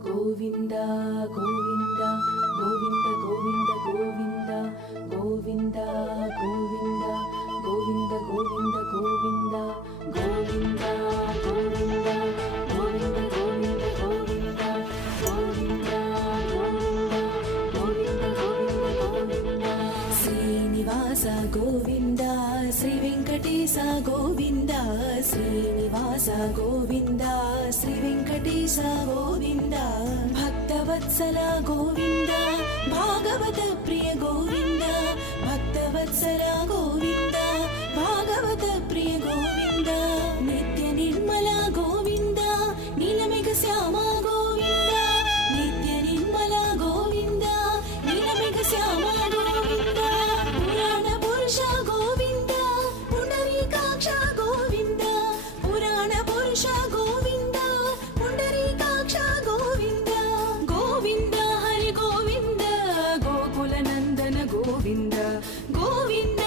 గోవింద గోవింద గోవింద గోవింద గోవింద గోవింద గోవింద గోవింద గోవింద గోవింద గోవింద గోవింద గోవింద గోవింద గోవింద గోవింద గోవింద గోవింద గోవింద శ్రీనివాస గోవింద శ్రీ వెంకటేశ గోవింద శ్రీనివాస గోవింద శ్రీ వెంకటేశ గోవింద భక్తవత్సల గోవింద భాగవత ప్రియ గోవింద భక్తవత్సల గోవింద భాగవత ప్రియ గోవింద నిత్య నిర్మల గోవింద నీలమేఘ శ్యామ గోవింద నిత్య నిర్మల గోవింద నీలమేఘ శ్యామ గోవింద పురాణ పురుష గోవింద పుండరీకాక్ష గోవింద పురాణ పురుష గోవింద పుండరీకాక్ష గోవింద గోవింద హరి గోవింద గోకుల నందన గోవింద గోవింద